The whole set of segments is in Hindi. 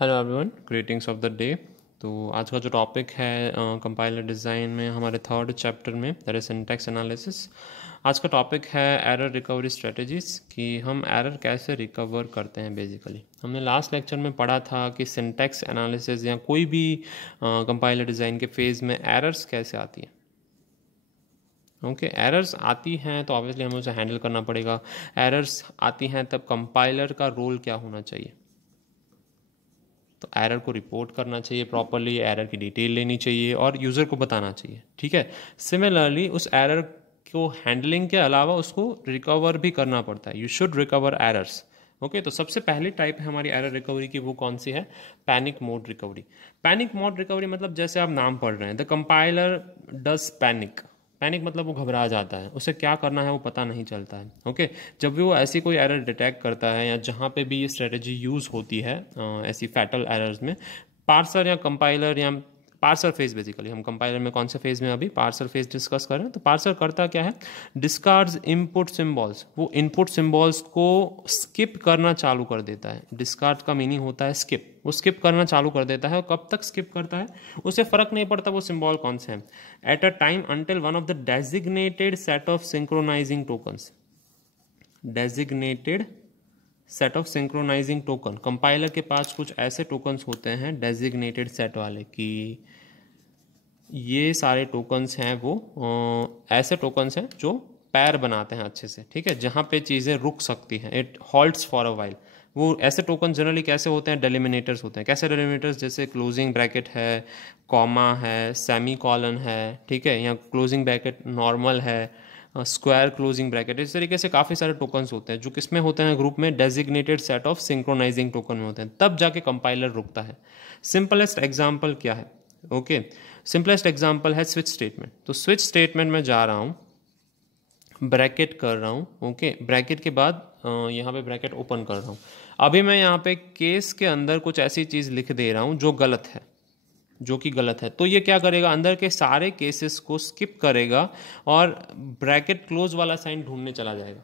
Hello everyone, greetings of the day. तो आज का जो टॉपिक है कंपाइलर डिज़ाइन में हमारे थर्ड चैप्टर में, दैट इज सिंटैक्स एनालिसिस। आज का टॉपिक है एरर रिकवरी स्ट्रेटजीज, कि हम एरर कैसे रिकवर करते हैं। बेसिकली हमने लास्ट लेक्चर में पढ़ा था कि सिंटैक्स एनालिसिस या कोई भी कंपाइलर डिज़ाइन के फेज़ में एरर्स कैसे आती हैं। ओके, एरर्स आती हैं तो ऑब्वियसली हमें उसे हैंडल करना पड़ेगा। एरर्स आती हैं तब कंपाइलर का रोल क्या होना चाहिए। तो एरर को रिपोर्ट करना चाहिए प्रॉपरली, एरर की डिटेल लेनी चाहिए और यूज़र को बताना चाहिए। ठीक है, सिमिलरली उस एरर को हैंडलिंग के अलावा उसको रिकवर भी करना पड़ता है। You should recover errors. Okay, तो सबसे पहली टाइप है हमारी एरर रिकवरी की, वो कौन सी है? Panic mode recovery. Panic mode recovery मतलब जैसे आप नाम पढ़ रहे हैं, the compiler does panic. Panic मतलब वो घबरा जाता है, उसे क्या करना है वो पता नहीं चलता है। ओके, जब भी वो ऐसी कोई एरर डिटेक्ट करता है या जहाँ पे भी ये स्ट्रेटजी यूज़ होती है ऐसी फैटल एरर्स में, पार्सर या कंपाइलर या पार्सर फेज, बेसिकली हम कंपाइलर में कौन से फेज में अभी पार्सर फेज डिस्कस कर रहे हैं। तो पार्सर करता क्या है? डिस्कार्ड्स इनपुट सिंबल्स। वो इनपुट सिंबल्स को स्किप करना चालू कर देता है। डिस्कार्ड का मीनिंग होता है स्किप। वो स्किप करना चालू कर देता है और कब तक स्किप करता है उसे फर्क नहीं पड़ता वो सिंबल कौन से हैं। At a time until one of the designated set of synchronising tokens. Designated set of synchronising token, compiler के पास कुछ ऐसे टोकन्स होते हैं डेजिग्नेटेड सेट वाले, कि ये सारे टोकन्स हैं वो ऐसे टोकन्स हैं जो पैर बनाते हैं अच्छे से। ठीक है, जहाँ पे चीज़ें रुक सकती हैं, it halts for a while. वो ऐसे टोकन जनरली कैसे होते हैं? डेलिमिनेटर्स होते हैं। कैसे डेलिमिनेटर्स? जैसे क्लोजिंग ब्रैकेट है, कॉमा है, सेमी कॉलन है, ठीक है, या क्लोजिंग ब्रैकेट नॉर्मल है, स्क्वायर क्लोजिंग ब्रैकेट। इस तरीके से काफ़ी सारे टोकन्स होते हैं जो किसमें होते हैं? ग्रुप में designated set of synchronising token में होते हैं। तब जाके कंपाइलर रुकता है। सिंपलेस्ट एग्जाम्पल क्या है? ओके, सिंपलेस्ट एग्जाम्पल है स्विच स्टेटमेंट। तो स्विच स्टेटमेंट में जा रहा हूँ, ब्रैकेट कर रहा हूँ। ओके, ब्रैकेट के बाद यहाँ पे ब्रैकेट ओपन कर रहा हूँ। अभी मैं यहाँ पे केस के अंदर कुछ ऐसी चीज़ लिख दे रहा हूँ जो गलत है, जो कि गलत है। तो ये क्या करेगा? अंदर के सारे केसेस को स्किप करेगा और ब्रैकेट क्लोज वाला साइन ढूंढने चला जाएगा।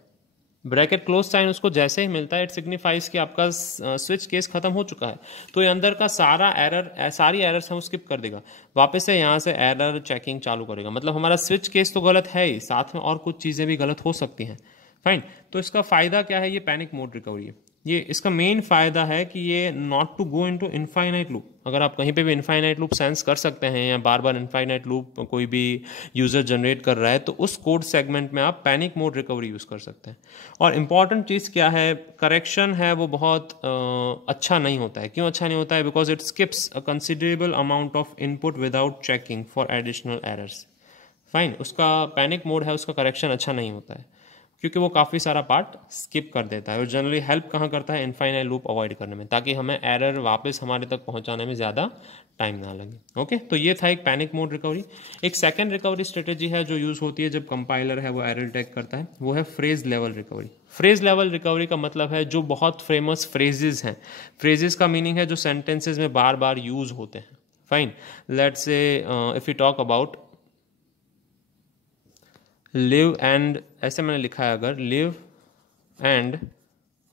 ब्रैकेट क्लोज साइन उसको जैसे ही मिलता है, इट सिग्निफाइज कि आपका स्विच केस खत्म हो चुका है। तो ये अंदर का सारा एरर, सारी एरर्स हम स्किप कर देगा। वापस से यहाँ से एरर चेकिंग चालू करेगा। मतलब हमारा स्विच केस तो गलत है ही, साथ में और कुछ चीज़ें भी गलत हो सकती हैं। फाइन, तो इसका फायदा क्या है? ये पैनिक मोड रिकवरी है। ये इसका मेन फायदा है कि ये not to go into infinite loop. अगर आप कहीं पे भी इनफाइनाइट लूप सेंस कर सकते हैं या बार बार इनफाइनाइट लूप कोई भी यूजर जनरेट कर रहा है, तो उस कोड सेगमेंट में आप पैनिक मोड रिकवरी यूज कर सकते हैं। और इंपॉर्टेंट चीज़ क्या है? करेक्शन है वो बहुत अच्छा नहीं होता है। क्यों अच्छा नहीं होता है? Because it skips a considerable amount of input without checking for additional errors. Fine, उसका पैनिक मोड है, उसका करेक्शन अच्छा नहीं होता है क्योंकि वो काफ़ी सारा पार्ट स्किप कर देता है। और जनरली हेल्प कहाँ करता है? इनफाइनाइट लूप अवॉइड करने में, ताकि हमें एरर वापस हमारे तक पहुंचाने में ज़्यादा टाइम ना लगे। ओके, तो ये था एक पैनिक मोड रिकवरी। एक सेकंड रिकवरी स्ट्रेटेजी है जो यूज़ होती है जब कंपाइलर है वो एरर डिटेक्ट करता है, वो है phrase level recovery. Phrase level recovery का मतलब है जो बहुत फेमस फ्रेजेस हैं। फ्रेजेस का मीनिंग है जो सेंटेंसेज में बार बार यूज होते हैं। Fine, let's say if you talk about live and, ऐसे मैंने लिखा है, अगर लिव एंड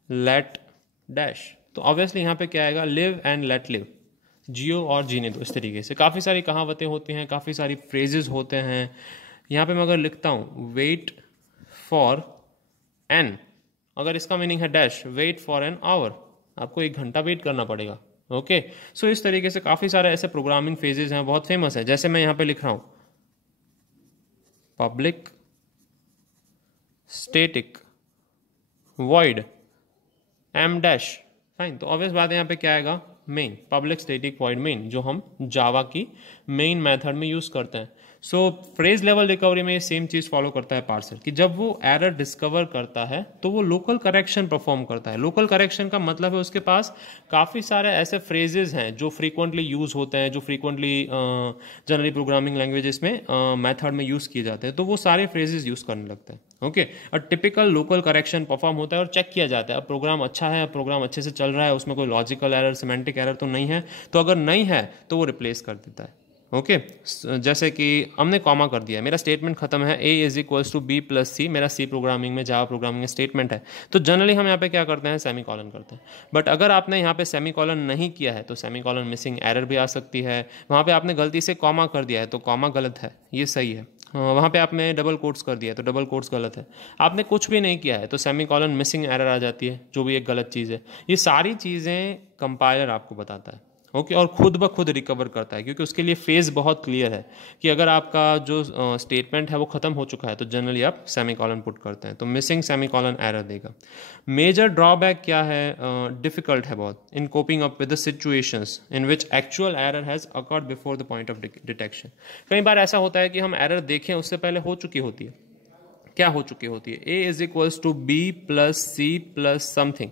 लेट डैश, तो ऑब्वियसली यहाँ पे क्या आएगा? लिव एंड लेट लिव, जियो और जीने दो। इस तरीके से काफ़ी सारी कहावतें होती हैं, काफ़ी सारी फ्रेजेस होते हैं। यहाँ पे मैं अगर लिखता हूँ वेट फॉर एन, अगर इसका मीनिंग है dash, wait for an hour, आपको 1 घंटा वेट करना पड़ेगा। ओके, सो इस तरीके से काफ़ी सारे ऐसे प्रोग्रामिंग फेजेस हैं, बहुत फेमस है। जैसे मैं यहाँ पे लिख रहा हूँ public static void M dash. Fine, तो ऑब्वियस बात है यहाँ पे क्या आएगा? Main, public static void main, जो हम जावा की मेन मेथड में यूज करते हैं। सो फ्रेज लेवल रिकवरी में ये सेम चीज फॉलो करता है पार्सर, कि जब वो एरर डिस्कवर करता है तो वो लोकल करेक्शन परफॉर्म करता है। लोकल करेक्शन का मतलब है उसके पास काफी सारे ऐसे फ्रेजेस हैं जो फ्रीक्वेंटली यूज होते हैं, जो फ्रीक्वेंटली जनरली प्रोग्रामिंग लैंग्वेजेस में मेथड में यूज किए जाते हैं, तो वो सारे फ्रेजेस यूज करने लगते हैं। ओके, और टिपिकल लोकल करेक्शन परफॉर्म होता है और चेक किया जाता है अब प्रोग्राम अच्छा है, अब प्रोग्राम अच्छे से चल रहा है, उसमें कोई लॉजिकल एरर, सिमेंटिक एरर तो नहीं है। तो अगर नहीं है तो वो रिप्लेस कर देता है। ओके जैसे कि हमने कॉमा कर दिया, मेरा स्टेटमेंट खत्म है, a is equals to B plus C, मेरा सी प्रोग्रामिंग में, जावा प्रोग्रामिंग में स्टेटमेंट है, तो जनरली हम यहाँ पे क्या करते हैं, सेमी कॉलन करते हैं। बट अगर आपने यहाँ पे सेमी कॉलन नहीं किया है तो सेमी कॉलन मिसिंग एरर भी आ सकती है। वहाँ पे आपने गलती से कॉमा कर दिया है तो कॉमा गलत है, ये सही है। वहाँ पे आपने डबल कोट्स कर दिया है तो डबल कोट्स गलत है। आपने कुछ भी नहीं किया है तो सेमी कॉलन मिसिंग एरर आ जाती है, जो भी एक गलत चीज़ है। ये सारी चीज़ें कंपाइलर आपको बताता है, ओके और खुद ब खुद रिकवर करता है, क्योंकि उसके लिए फेज बहुत क्लियर है कि अगर आपका जो स्टेटमेंट है वो ख़त्म हो चुका है तो जनरली आप सेमी कॉलन पुट करते हैं, तो मिसिंग सेमी कॉलन एरर देगा। मेजर ड्रॉबैक क्या है, डिफिकल्ट है बहुत in coping up with the situations in which actual error has occurred before the point of detection. कई बार ऐसा होता है कि हम एरर देखें उससे पहले हो चुकी होती है। क्या हो चुकी होती है, A is equals to B plus C plus something,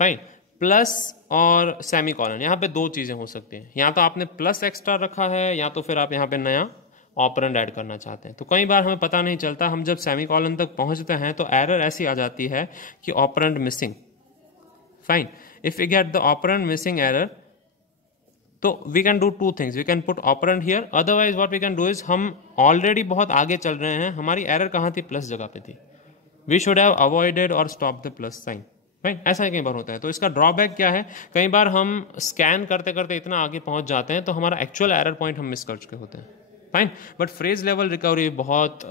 fine, plus और सेमी कॉलन। यहाँ पे दो चीज़ें हो सकती हैं, या तो आपने प्लस एक्स्ट्रा रखा है या तो फिर आप यहाँ पे नया ऑपरेंड ऐड करना चाहते हैं। तो कई बार हमें पता नहीं चलता, हम जब सेमी कॉलन तक पहुँचते हैं तो एरर ऐसी आ जाती है कि operand missing, fine. If we get the operand missing error तो we can do two things, we can put operand here, otherwise what we can do is, हम ऑलरेडी बहुत आगे चल रहे हैं, हमारी एरर कहाँ थी, प्लस जगह पे थी, वी शुड हैव अवॉइडेड और stop the plus sign, right. ऐसा कई बार होता है। तो इसका ड्रॉबैक क्या है, कई बार हम स्कैन करते करते इतना आगे पहुंच जाते हैं तो हमारा एक्चुअल एरर पॉइंट हम मिस कर चुके होते हैं, fine. But phrase level recovery बहुत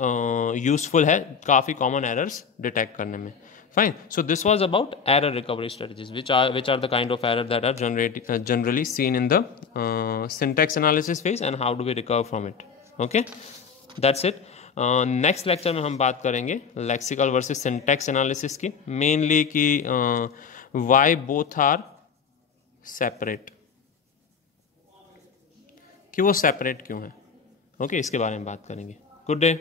यूजफुल है काफ़ी कॉमन एरर्स डिटेक्ट करने में, fine. So this was about error recovery strategies which are the kind of error that are generally seen in the syntax analysis phase and how do we recover from it, okay, that's it. Next lecture में हम बात करेंगे लेक्सिकल वर्सेस सिंटैक्स एनालिसिस की, मेनली कि वाई बोथ आर सेपरेट, कि वो सेपरेट क्यों है, ओके, इसके बारे में बात करेंगे। Good day.